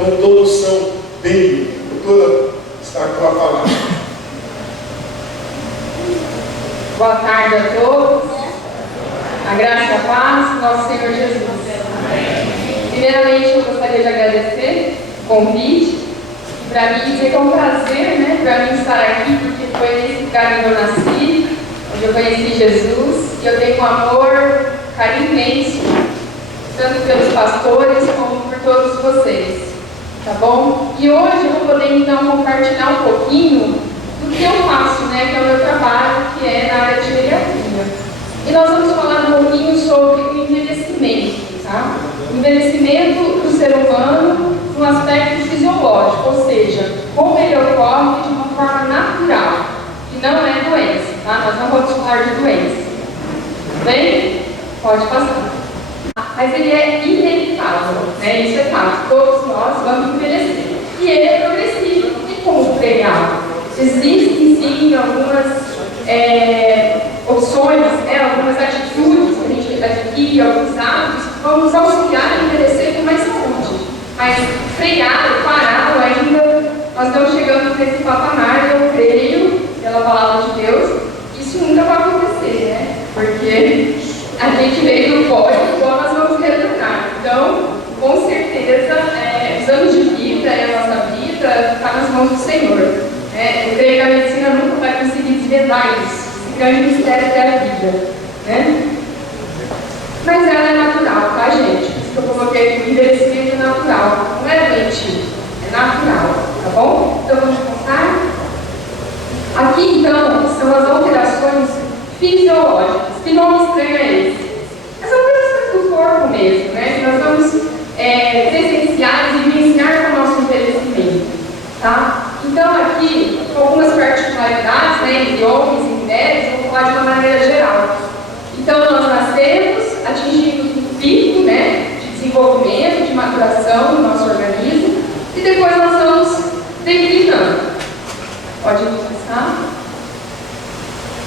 Então todos são bem-vindos. A doutora está com a palavra. Boa tarde a todos. A graça e a paz do nosso Senhor Jesus. Primeiramente, eu gostaria de agradecer o convite. Para mim, dizer que é um prazer, né, para mim estar aqui, porque foi nesse lugar onde eu nasci, onde eu conheci Jesus, e eu tenho um amor, carinho imenso, tanto pelos pastores como por todos vocês, tá bom? E hoje eu vou poder então compartilhar um pouquinho do que eu faço, né, que é o meu trabalho, que é na área de geriatria. E nós vamos falar um pouquinho sobre o envelhecimento, tá? O envelhecimento do ser humano no aspecto fisiológico, ou seja, como ele ocorre de uma forma natural, que não é doença, tá? Nós não vamos falar de doença. Tudo bem? Pode passar. Mas ele é inevitável, né? Isso é fato. Todos nós vamos envelhecer. E ele é progressivo, não tem como frear. Existem sim algumas opções, né? Algumas atitudes que a gente adquire, alguns hábitos que vão nos auxiliar a envelhecer com mais saúde. Mas freado, parado ainda, nós estamos chegando nesse patamar, eu creio, pela palavra de Deus, isso nunca vai acontecer, né? Porque a gente veio do pó e do pó nós vamos retornar. Então, com certeza, os anos de vida e a nossa vida está nas mãos do Senhor. Eu creio que a medicina nunca vai conseguir desvendar isso, esse grande mistério da vida, né? Mas ela é natural, tá, gente? Por isso que eu coloquei o envelhecimento natural. Não é doentio, é natural, tá bom? Então vamos começar? Aqui, então, são as alterações fisiológicas. Que nome estranho é esse? As alterações do corpo mesmo, né? Nós vamos presenciar e vivenciar com o nosso envelhecimento, tá? Então, aqui, com algumas particularidades, né, entre homens e mulheres, eu vou falar de uma maneira geral. Então, nós nascemos, atingimos um pico, né, de desenvolvimento, de maturação do nosso organismo, e depois nós vamos declinando. Pode começar?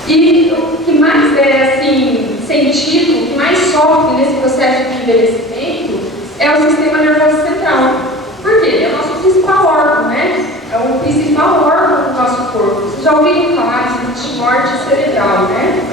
E o que mais é, assim, sentido, o que mais sofre nesse processo de envelhecimento é o sistema nervoso central. Por quê? É o nosso principal órgão, né? É o principal órgão do nosso corpo. Vocês já ouviram falar de morte cerebral, né?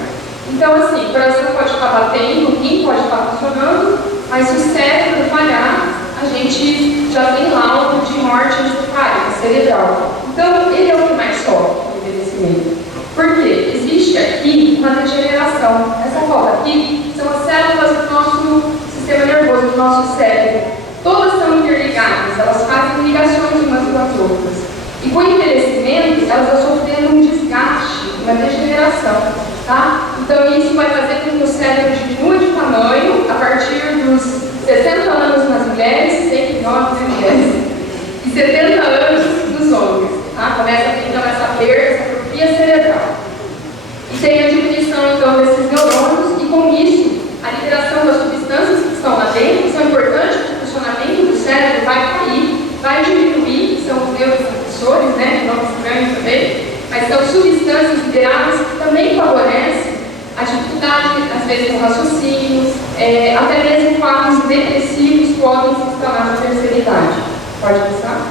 Então, assim, o coração pode estar batendo, o rim pode estar funcionando, mas se o cérebro falhar, a gente já tem laudo de morte encefálica cerebral. Então, ele é o que mais sofre no envelhecimento. Por quê? Existe aqui uma degeneração. Essa foto aqui são as células do nosso sistema nervoso, do nosso cérebro. Todas são interligadas, elas fazem ligações umas com as outras. E com o envelhecimento, elas vão sofrendo um desgaste, uma degeneração, tá? Então isso vai fazer com que o cérebro diminua de tamanho a partir dos 60 anos nas mulheres, 109 mulheres, e 70 anos nos homens, tá? Começa a ter então essa perda, essa atrofia cerebral. E tem a diminuição então desses neurônios, e com isso, a liberação das substâncias que estão lá dentro, que são importantes para o funcionamento do cérebro, vai cair, vai diminuir, que são os neurotransmissores, né? Nome estranho também, mas são substâncias liberadas que também favorecem a dificuldade, às vezes, no raciocínio, até mesmo quadros depressivos podem se instalar na terceira idade. Pode passar?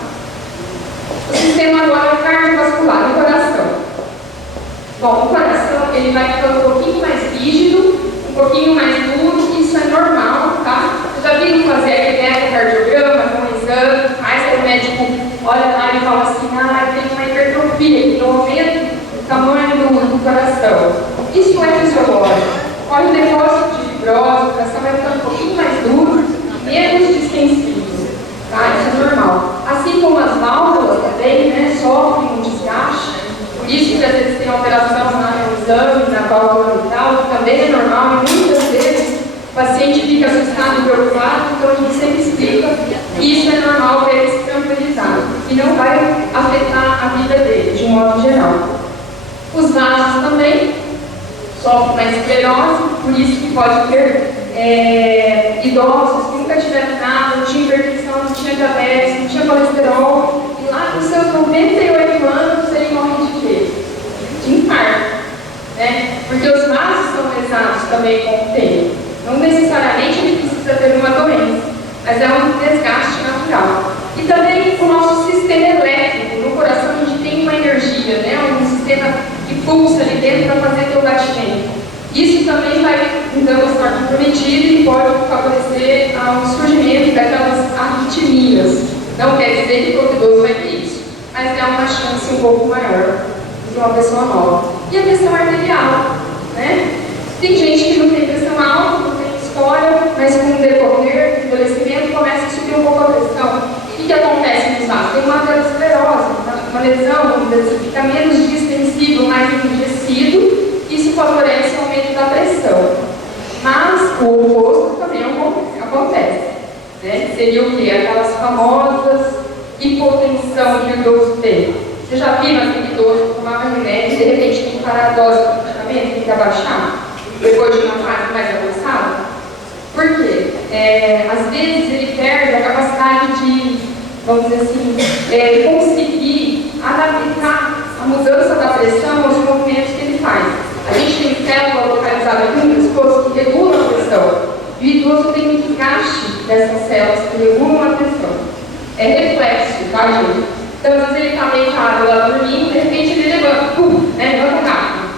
O sistema agora cardiovascular, o coração. Bom, o coração ele vai ficando um pouquinho mais rígido, um pouquinho mais duro, isso é normal, tá? Vocês já viram fazer aquele ecocardiograma com um exame, aí o médico olha lá e fala assim, tem uma hipertrofia, que aumenta o tamanho do coração. Isso é fisiológico. Ocorre um depósito de fibrose, o coração vai ficando um pouquinho mais duro, menos distensível, tá? Isso é normal. Assim como as válvulas também, né, sofrem um desgaste. Por isso que às vezes tem alteração lá no exame, na válvula vital, que também é normal, e muitas vezes o paciente fica assustado e preocupado, então a gente sempre explica que isso é normal para ele se tranquilizar, e não vai afetar a vida dele, de um modo geral. Os vasos também sofrem uma esclerose, por isso que pode ter idosos que nunca tiveram nada, não tinha hipertensão, não tinha diabetes, não tinha colesterol, e lá com seus 98 anos ele morre de quê? De infarto, né? Porque os vasos são lesados também com o tempo. Não necessariamente ele precisa ter uma doença, mas é um desgaste natural. E também o nosso sistema elétrico. No coração a gente tem uma energia, né? Um sistema que pulsa ali dentro para fazer teu batimento. Isso também vai, então, estar comprometido e pode favorecer o surgimento daquelas arritmias. Não quer dizer que todo idoso vai ter isso, mas é uma chance um pouco maior de uma pessoa nova. E a pressão arterial, né? Tem gente que não tem pressão alta, não tem escolha, mas com o decorrer do envelhecimento começa a subir um pouco a pressão. O que acontece nos vasos? Tem uma aterosclerose, uma lesão, vamos dizer assim, fica menos distensível, mais enrijecido. Isso favorece o aumento da pressão. Mas o oposto também acontece. Né? Seria o quê? Aquelas famosas hipotensão que o idoso tem. Você já viu aquele idoso que tomava remédio e de repente tem que parar a dose do medicamento, tem que abaixar, depois de uma fase mais avançada? Por quê? Às vezes ele perde a capacidade de, vamos dizer assim, de conseguir adaptar a mudança da pressão aos movimentos que ele faz. A gente tem célula localizada aqui no pescoço que regula a pressão. E o idoso tem um desgaste dessas células que regulam a pressão. É reflexo, tá, gente? Então, às vezes ele está deitado lá dormindo, de repente ele levanta, levanta rápido.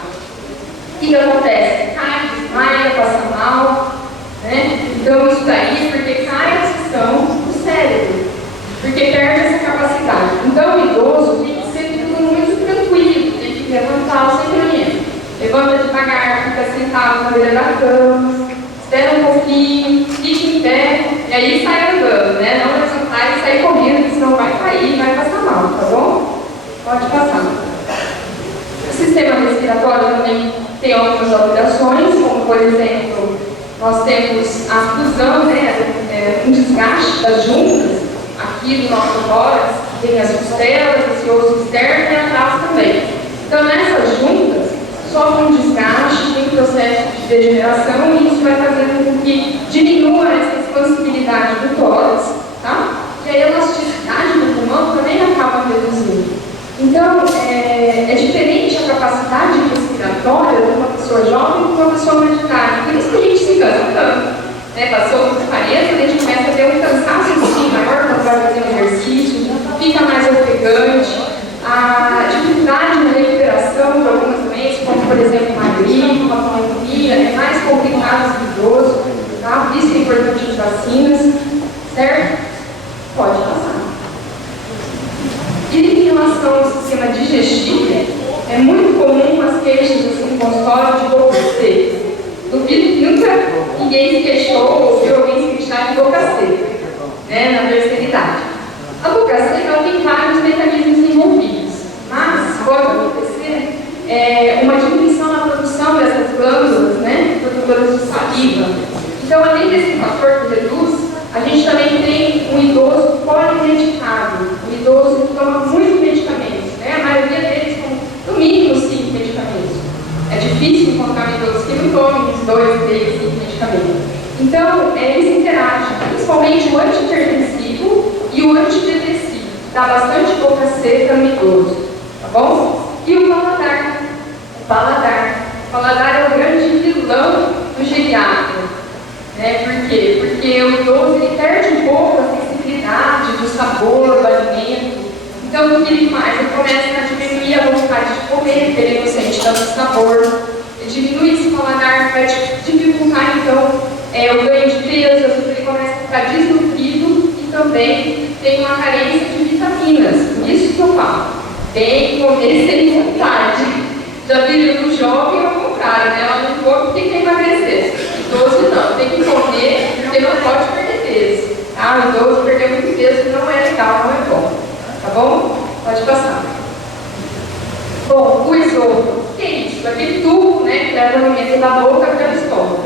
O que acontece? Cai, desmaia, passa mal, né? Então, isso daí é porque cai a pressão do cérebro, porque perde essa capacidade. Então, o idoso tem que ser tudo muito tranquilo, tem que levantar o sentimento. Levanta devagar, fica sentado na beira da cama, espera um pouquinho, fica em pé, e aí sai andando, né? Não levantar e sair correndo, senão vai cair e vai passar mal, tá bom? Pode passar. O sistema respiratório também tem algumas alterações, como por exemplo, nós temos a fusão, né? Um desgaste das juntas, aqui do nosso tórax, tem as costelas, esse osso externo e atrás também. Então, nessas juntas, sofre um desgaste, tem um processo de degeneração e isso vai fazendo com que diminua essa expansibilidade do tórax, tá? E a elasticidade do pulmão também acaba reduzindo. Então, é diferente a capacidade respiratória de uma pessoa jovem com uma pessoa mais idade. Por isso que a gente se cansa tanto. Né? Passou dos 40, a gente começa a ter um cansaço maior quando vai fazer um exercício, fica mais ofegante. A dificuldade na recuperação de algumas doenças, como por exemplo uma gripe, uma pneumonia, é mais complicado no idoso, tá? Por isso é importante as vacinas, certo? Pode passar. E em relação ao sistema digestivo, é muito comum as queixas assim, no consultório de boca seca. Duvido que nunca ninguém se queixou ou viu alguém se queixar de boca seca, né, na terceira idade. A boca seca tem vários mecanismos envolvidos, mas pode acontecer uma diminuição na produção dessas glândulas, né, produtoras de saliva. Então, além desse fator que reduz, a gente também tem um idoso polimedicado, um idoso que toma muitos medicamentos, né? A maioria deles com no mínimo 5 medicamentos. É difícil encontrar um idoso que não tome uns 2, 3, 5 medicamentos. Então, eles interagem, principalmente o antihipertensivo e o antidepressivo. Dá bastante boca seca no idoso, tá bom? E o paladar. O paladar é o grande vilão do geriatra. Por quê? Porque o idoso ele perde um pouco a sensibilidade do sabor do alimento. Então, o que ele faz? Ele começa a diminuir a vontade de comer, porque ele não sente tanto sabor. Ele diminui esse paladar, vai dificultar, então, o ganho de peso, ele começa a ficar desnutrido e também tem uma carência de vitaminas. Por isso que eu falo, tem que comer sem vontade. Já viram no jovem ao contrário, né? Ela não come porque quer emagrecer. Idoso não, tem que comer porque não pode perder peso. Tá? O idoso perder muito peso não é legal, não é bom. Tá bom? Pode passar. Bom, o esôfago. O que é isso? Aquele tubo, né, que leva o alimento da boca até o estômago.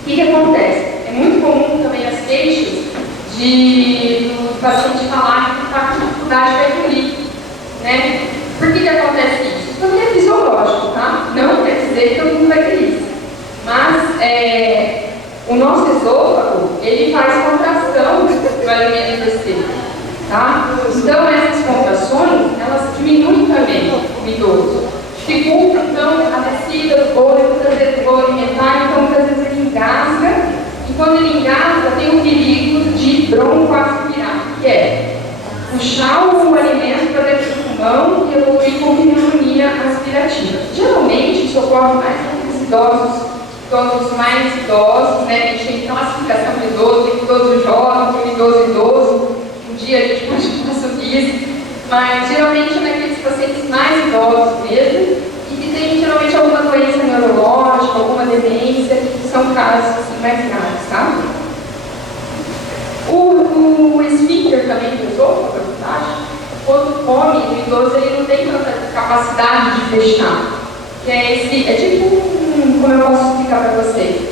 O que acontece? É muito comum também as queixas do paciente falar que está com dificuldade para engolir, né? Por que acontece isso? Isso também é fisiológico, tá? Não quer dizer que todo mundo vai ter isso. Mas o nosso esôfago, ele faz contração do alimento descer, tá? Então, essas contrações, elas diminuem também o idoso. Dificulta, então, a descida do bolo, muitas vezes do bolo alimentar, então muitas vezes ele engasga, e quando ele engasga, tem o perigo de broncoaspirado, que é puxar o alimento para dentro do pulmão e evoluir com pneumonia aspirativa. Geralmente, isso ocorre mais nos idosos mais idosos, né? A gente tem classificação de idoso, tem idoso jovem, tem idoso. Um dia a gente pode falar sobre isso, mas geralmente é naqueles pacientes mais idosos mesmo, e que tem geralmente alguma doença neurológica, alguma demência, que são casos assim, mais graves, tá? O esfíncter também do esôfago, quando come, o idoso ele não tem tanta capacidade de fechar. Que é tipo como eu posso explicar para vocês?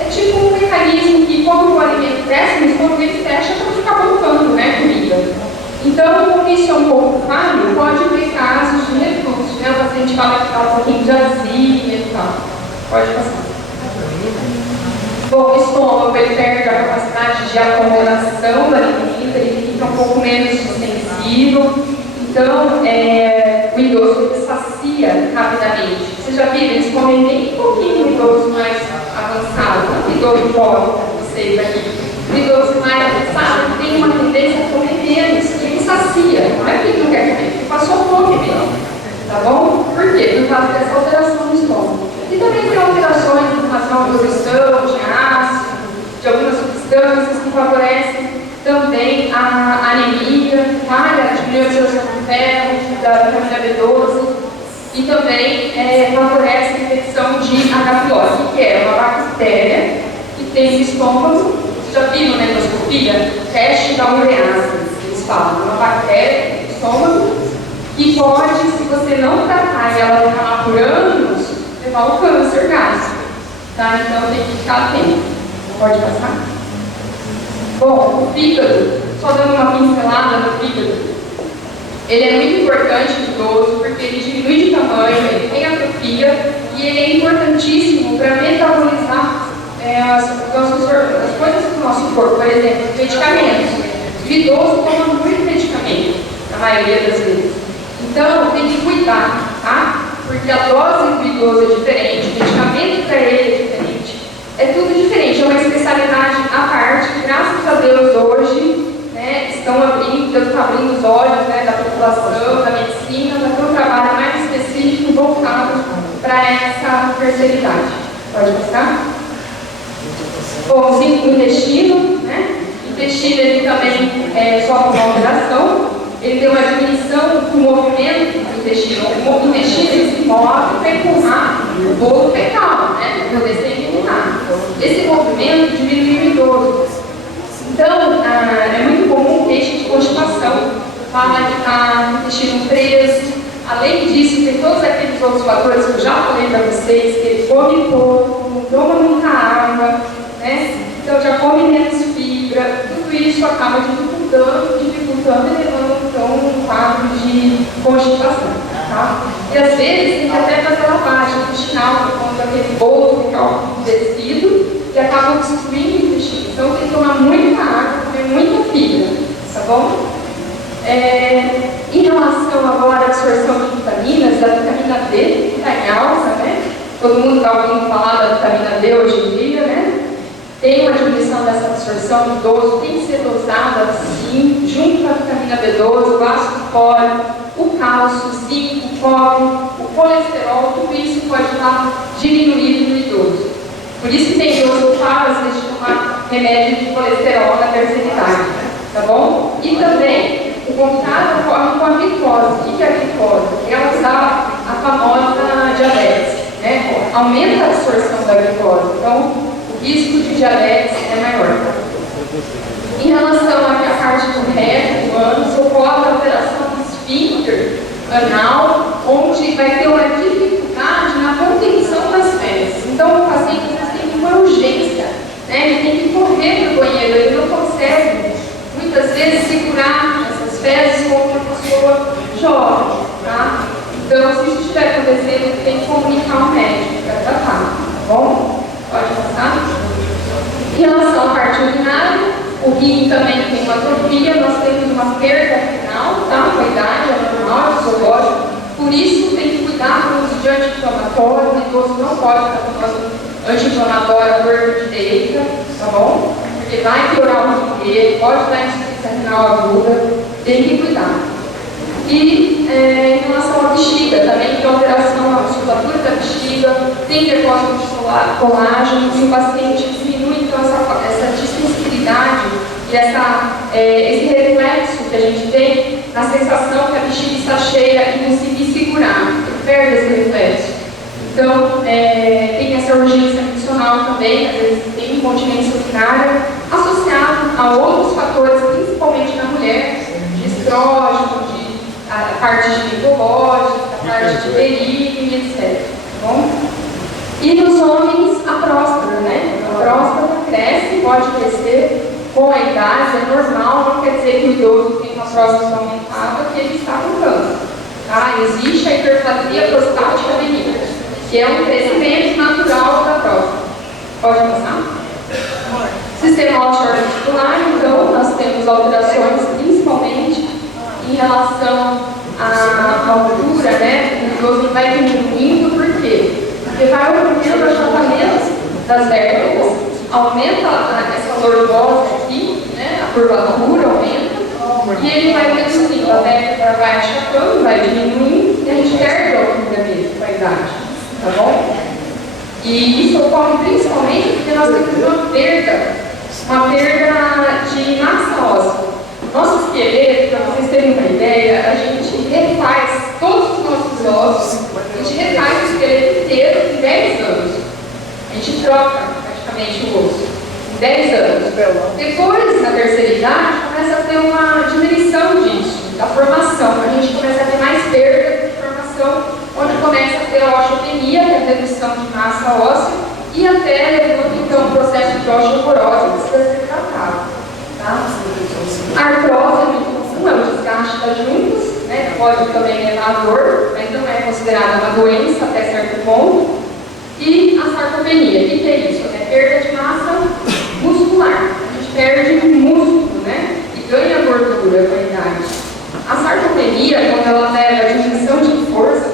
É tipo um mecanismo que quando o alimento cresce no estômago, ele fecha para ficar voltando, né, comida. Então, como isso é um pouco falho, pode ter casos de refluxo, né? O paciente fala que está um pouquinho de azia e tal. Pode passar. Bom, o estômago ele perde a capacidade de acomodação do alimento, ele fica um pouco menos sensível. Então, o idoso ele sacia rapidamente. Vocês já viram? Eles comem bem pouquinho o idoso mais avançado. Não o idoso jovem, vocês aqui. O idoso mais avançado tem uma tendência a comer menos, que ele sacia. Não é que ele não quer comer, ele passou fome mesmo. Tá bom? Por quê? Por causa dessa alteração no estômago. E também tem alterações em relação à produção de ácido, de algumas substâncias que favorecem também a anemia, a diminuição do ferro, da vitamina B12, e também favorece a infecção de H. pylori, que é uma bactéria que tem no estômago. Vocês já viram na endoscopia? Teste da urease, eles falam, uma bactéria no estômago que pode, se você não tratar e ela ficar lá por anos, levar ao câncer gástrico. Tá? Então tem que ficar atento. Pode passar? Bom, o fígado, só dando uma pincelada no fígado, ele é muito importante no idoso porque ele diminui de tamanho, ele tem atrofia e ele é importantíssimo para metabolizar as coisas do nosso corpo, por exemplo, medicamentos. O idoso toma muito medicamento, na maioria das vezes. Então, tem que cuidar, tá? Porque a dose do idoso é diferente, o medicamento para ele é diferente. É tudo diferente, é uma especialidade à parte. Graças a Deus, hoje, né, estão abrindo, Deus está abrindo os olhos, né, da população, da medicina, para ter um trabalho mais específico voltado para essa terceira idade. Pode passar? Bom, sim, o intestino, né? O intestino ele também sofre uma alteração, ele tem uma diminuição do movimento do intestino. O intestino ele se move para empurrar o bolo fecal, né? Para poder ser eliminado. Esse movimento diminui o idoso. Então, é muito comum queixa de constipação, fala de estar no intestino preso. Além disso, tem todos aqueles outros fatores que eu já falei para vocês, que ele come pouco, não toma muita água, né? Então já come menos fibra, tudo isso acaba dificultando e levando então um quadro de constipação, tá? E às vezes tem que até fazer lavagem intestinal por conta daquele bolo fecal umedecido e acaba obstruindo o intestino. Então tem que tomar muita água, comer muita fibra, tá bom? Em relação agora à absorção de vitaminas, da vitamina D, que está em alta, né? Todo mundo está ouvindo falar da vitamina D hoje em dia, né? Tem uma diminuição dessa absorção do idoso, tem que ser dosada sim, junto com a vitamina B12, o ácido fólico, o cálcio, o zinco, o cobre, o colesterol, tudo isso pode estar diminuído no idoso. Por isso que tem idoso que fala, às vezes, de tomar remédio de colesterol na terceira idade, tá bom? E também, o contrário ocorre com a glicose. O que é a glicose? Ela dá a famosa diabetes, né? Aumenta a absorção da glicose. Então, o risco de diabetes é maior. Em relação à parte do reto, do ânus, ocorre a alteração do esfíncter anal, onde vai ter uma dificuldade na contenção das fezes. Então, o paciente tem uma urgência, né? Ele tem que correr para o banheiro, ele não consegue, muitas vezes, segurar essas fezes como uma pessoa jovem, tá? Então, se isso estiver acontecendo, ele tem que comunicar ao médico para tratar, tá bom? Pode passar? Em relação à parte urinária, o rim também tem uma atrofia, nós temos uma perda renal, tá? Com a idade, é normal, é fisiológico. Por isso, tem que cuidar com o uso de anti-inflamatório. O idoso não pode estar tomando anti-inflamatório à torta direita, tá bom? Porque vai piorar o rim dele, pode dar insuficiência renal aguda. tem que cuidar. E em relação à bexiga, também tem alteração na musculatura da bexiga, tem depósito de colágeno, e o paciente diminui então essa distensibilidade e esse reflexo que a gente tem na sensação que a bexiga está cheia e conseguir segurar, ele perde esse reflexo. Então, tem essa urgência funcional também, às vezes tem incontinência urinária, associado a outros fatores, principalmente na mulher, de estrógeno, a parte ginecológica, a parte de períneo, etc. Tá bom? E nos homens, a próstata, né? A próstata cresce, pode crescer com a idade, é normal, não quer dizer que o idoso que tem uma próstata aumentada, que ele está com câncer. Tá? Existe a hiperplasia prostática benigna, que é um crescimento natural da próstata. Pode passar? Sistema ósseo-articular, então, nós temos alterações, principalmente em relação à altura, né? O idoso vai diminuindo, por quê? Porque vai ocorrendo achatamento das vértebras, aumenta essa lordose aqui, né? A curvatura aumenta, e ele vai reduzindo, a vértebra vai achatando, vai diminuindo, e a gente perde a altura mesmo com a idade, tá bom? E isso ocorre principalmente porque nós temos uma perda de massa óssea. Nosso esqueleto, para vocês terem uma ideia, a gente refaz todos os nossos ossos, a gente refaz o esqueleto inteiro em 10 anos. A gente troca praticamente o osso em 10 anos. Depois, na terceira idade, começa a ter uma diminuição disso, da formação. A gente começa a ter mais perda de formação, onde começa a ter a osteopenia, que é a redução de massa óssea, e até levando então o processo de osteoporose, que precisa ser tratado. Tá? A artrose é muito comum, é o desgaste das juntas, né? Pode também levar a dor, mas não é considerada uma doença até certo ponto. E a sarcopenia, o que é isso? É perda de massa muscular. A gente perde músculo, né? E ganha gordura com a idade. A sarcopenia, quando ela leva a diminuição de força,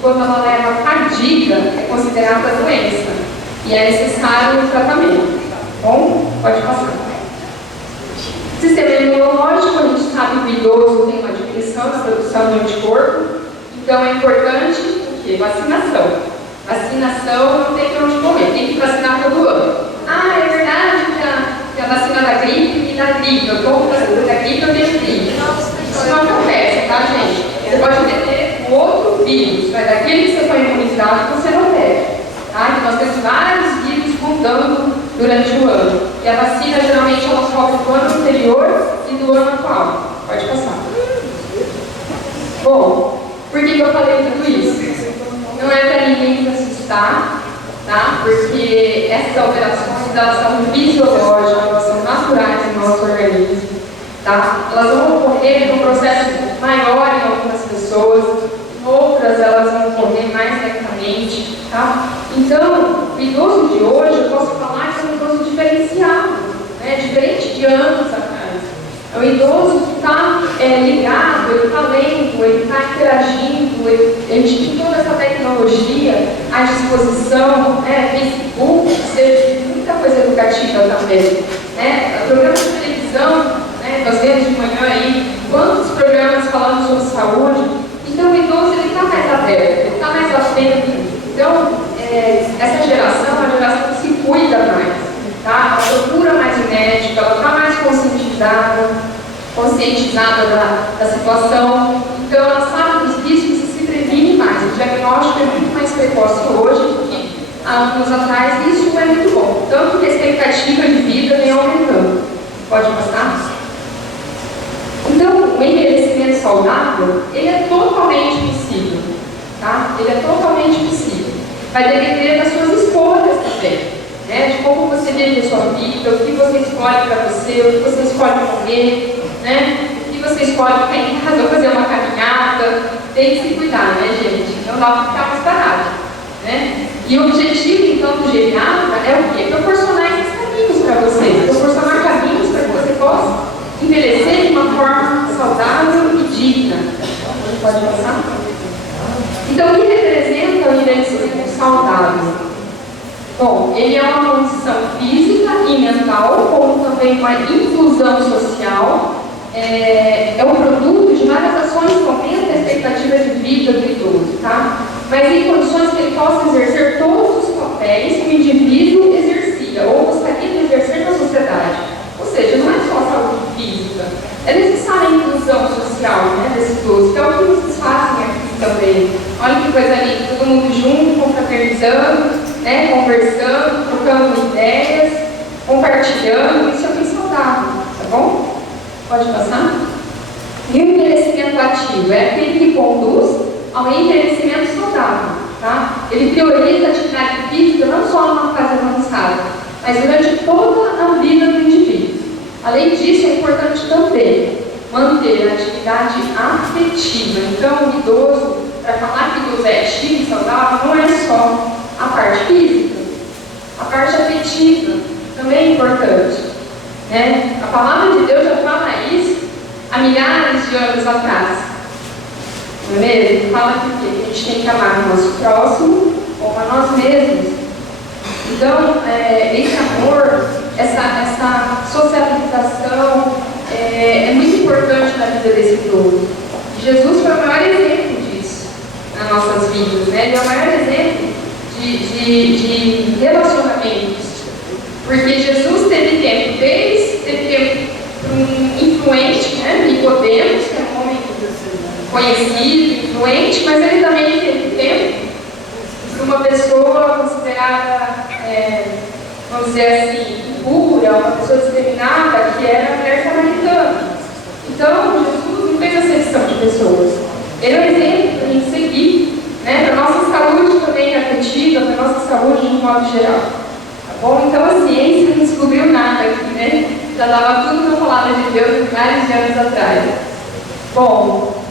quando ela leva a fadiga, é considerada doença. E é necessário um tratamento. Bom, pode passar. Sistema imunológico, a gente sabe que o idoso tem uma diminuição na produção de anticorpo, então é importante o quê? Vacinação. Vacinação não tem para onde correr, tem que vacinar todo ano. Ah, é verdade que a vacina da gripe me dá gripe, eu tomo vacina da gripe, eu tenho gripe. Isso não acontece, tá, gente? Você pode ter outro vírus, mas daquele que você foi imunizado, você não pega. Tá? Então, nós temos vários vírus mudando durante o ano. E a vacina, geralmente, ela cobre do ano anterior e do ano atual. Pode passar. Bom, por que eu falei tudo isso? Não é para ninguém se assustar, tá? Porque essas alterações, elas são fisiológicas, elas são naturais no nosso organismo, tá? Elas vão ocorrer num processo maior em algumas pessoas, em outras elas vão ocorrer mais lentamente, tá? Então, o idoso de hoje, eu posso falar que é um idoso diferenciado, né? Diferente de anos atrás. É um idoso que está ligado, ele está lendo, ele está interagindo, a gente tem toda essa tecnologia à disposição, né? Facebook, seja muita coisa educativa também, né? Programas de televisão, né? Nós vemos de manhã aí, quantos programas falando sobre saúde. Então, o idoso ele está mais aberto, ele está mais atento. Então, essa geração é uma geração que se cuida mais, tá? Ela procura mais o médico, ela está mais conscientizada da situação. Então, ela sabe dos riscos e se previne mais. O diagnóstico é muito mais precoce hoje do que há anos atrás, e isso é muito bom. Tanto que a expectativa de vida vem aumentando. Pode passar? Então, o envelhecimento saudável, ele é totalmente possível, tá? Ele é totalmente possível. Vai depender das suas escolhas também, né? De como você vive a sua vida, o que você escolhe para você, o que você escolhe comer, né? O que você escolhe ficar em casa ou fazer uma caminhada. Tem que se cuidar, né, gente? Não dá para ficar mais parado, né? E o objetivo, então, do geriatra é o quê? Proporcionar esses caminhos para você, proporcionar caminhos para que você possa envelhecer de uma forma saudável e digna. Pode passar? Então, o que representa o envelhecimento saudável? Bom, ele é uma condição física e mental, como também uma inclusão social, é um produto de várias ações que aumentam a expectativa de vida do idoso, tá? Mas em condições que ele possa exercer todos os papéis que o indivíduo exercia ou gostaria de exercer na sociedade. Ou seja, não é só a saúde física, é necessária a inclusão social, né, desse idoso, que é o que vocês fazem aqui também. Olha que coisa linda, todo mundo junto, confraternizando, né, conversando, trocando ideias, compartilhando, isso é bem saudável, tá bom? Pode passar? E o envelhecimento ativo é aquele que conduz ao envelhecimento saudável, tá? Ele prioriza a atividade física não só numa fase avançada, mas durante toda a vida do indivíduo. Além disso, é importante também manter a atividade afetiva. Então, o idoso, para falar que o idoso é ativo e saudável, não é só a parte física, a parte afetiva também é importante, né? A palavra de Deus já fala isso há milhares de anos atrás, não é mesmo? Fala que a gente tem que amar o nosso próximo como a nós mesmos. Então, esse amor, essa socialização é muito importante na vida desse idoso. Jesus foi o maior exemplo disso nas nossas vidas, né? Ele é o maior exemplo de relacionamentos. Porque Jesus teve tempo para um influente, né? Nicodemos, que é um homem conhecido, influente, mas ele também teve tempo para uma pessoa considerada, vamos dizer assim, impura, uma pessoa discriminada, que era a mulher samaritana. Então, Jesus não fez acepção de pessoas. Ele é um exemplo para a gente seguir, né? Para a nossa saúde também afetiva, para a nossa saúde de um modo geral. Tá bom? Então, a ciência não descobriu nada aqui, né? Já dava tudo na palavra de Deus milhares de anos atrás. Bom,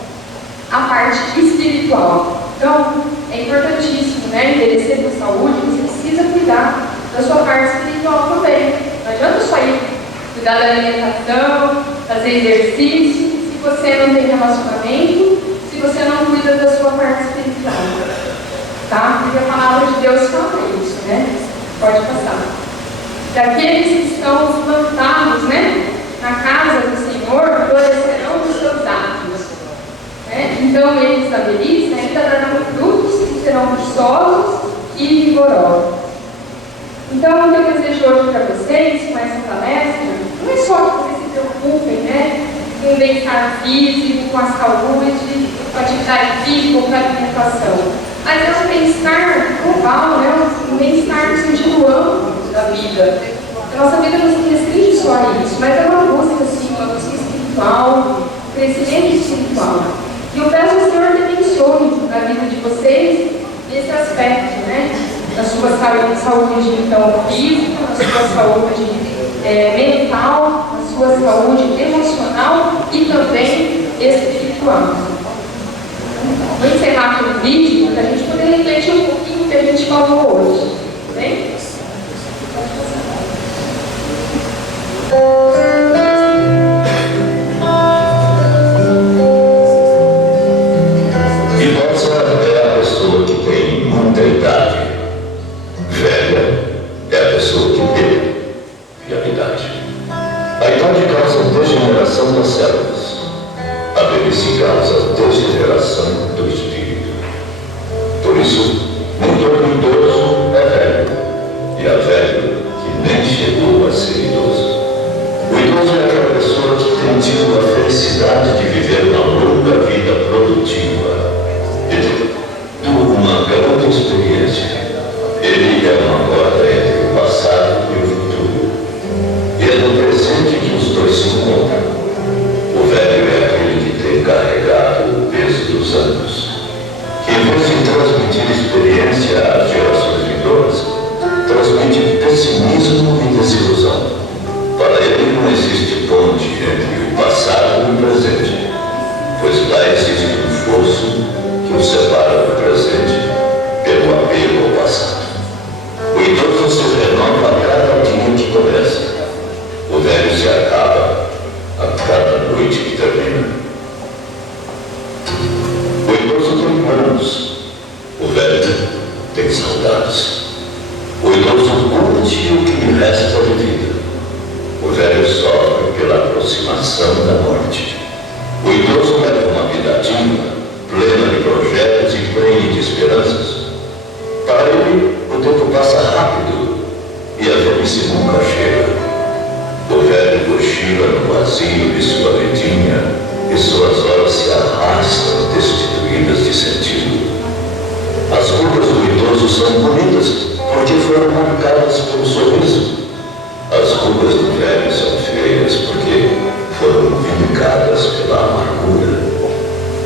a parte espiritual. Então, é importantíssimo, né? Envelhecer com saúde, você precisa cuidar da sua parte espiritual também. Não adianta só ir cuidar da alimentação, fazer exercício, se você não tem relacionamento, se você não cuida da sua parte espiritual. Tá? Porque a palavra de Deus fala isso, né? Pode passar. Daqueles que estão plantados, né, na casa do Senhor, florescerão dos seus atos. Né? Então, eles da velhice ainda darão frutos que serão viçosos e vigorosos. Então, o que eu desejo hoje para vocês, com essa palestra, não é só que vocês se preocupem, né, com o bem-estar físico, com a saúde, com a atividade física, com a alimentação, mas é um bem-estar global, né, um bem-estar no sentido amplo da vida. A nossa vida não se restringe só a isso, mas é uma busca, assim, uma busca espiritual, um crescimento espiritual. E eu peço ao Senhor que abençoe a vida de vocês nesse aspecto, né? Na sua saúde então, física, na sua saúde mental, na sua saúde emocional e também espiritual. Vou encerrar aqui o vídeo para a gente poder refletir um pouquinho do que a gente falou hoje. Tudo bem? Idosa é a pessoa que tem muita idade. Velha é a pessoa que tem viabilidade. A idade causa degeneração das células. A velhice causa degeneração do espírito. Por isso, nem todo idoso é velho. E há velho que nem chegou a ser idoso. O idoso é aquela pessoa que tem tido a felicidade de viver uma longa vida produtiva e ter uma grande experiência. Ele é uma borda entre o passado e o futuro. E é no presente que os dois se encontram. O velho é aquele que tem carregado o peso dos anos, que em vez de transmitir experiência às gerações vindouras, transmite pessimismo e desilusão. Para ele não existe ponte entre o passado e o presente, pois lá existe um fosso que o separa do presente pelo apego ao passado. O idoso se renova a cada dia que começa. O velho se acaba a cada noite que termina. O idoso tem planos. O velho tem saudades. O idoso curte o que lhe resta de vida. O velho sofre pela aproximação da morte. O idoso leva uma vida ativa, plena de projetos e plena de esperanças. Para ele, o tempo passa rápido e a velhice nunca chega. O velho cochila no vazio de sua vidinha e suas horas se arrastam destituídas de sentido. As rugas do idoso são bonitas porque foram marcadas pelo sorriso. As rugas do velho são feias porque foram vincadas pela amargura.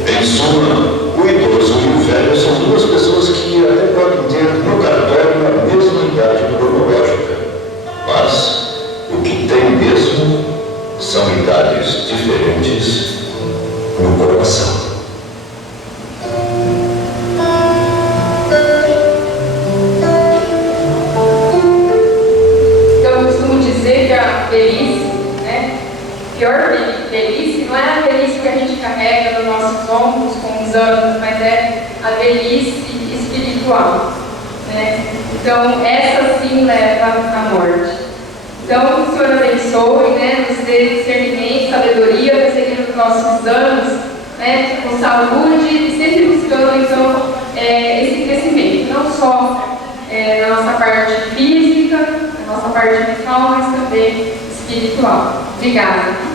Em suma, o idoso e o velho são duas pessoas que até podem ter no cartório a mesma idade cronológica, mas o que tem mesmo são idades diferentes no coração. Eu costumo dizer que a velhice, né, pior velhice não é a velhice que a gente carrega nos nossos ombros com os anos, mas é a velhice espiritual, né? Então, essa sim leva à morte. Então, que o Senhor abençoe, né, nos dê discernimento, sabedoria, para seguir os nossos anos, né, com saúde e sempre buscando, então, esse crescimento, não só na nossa parte física, na nossa parte mental, mas também espiritual. Obrigada.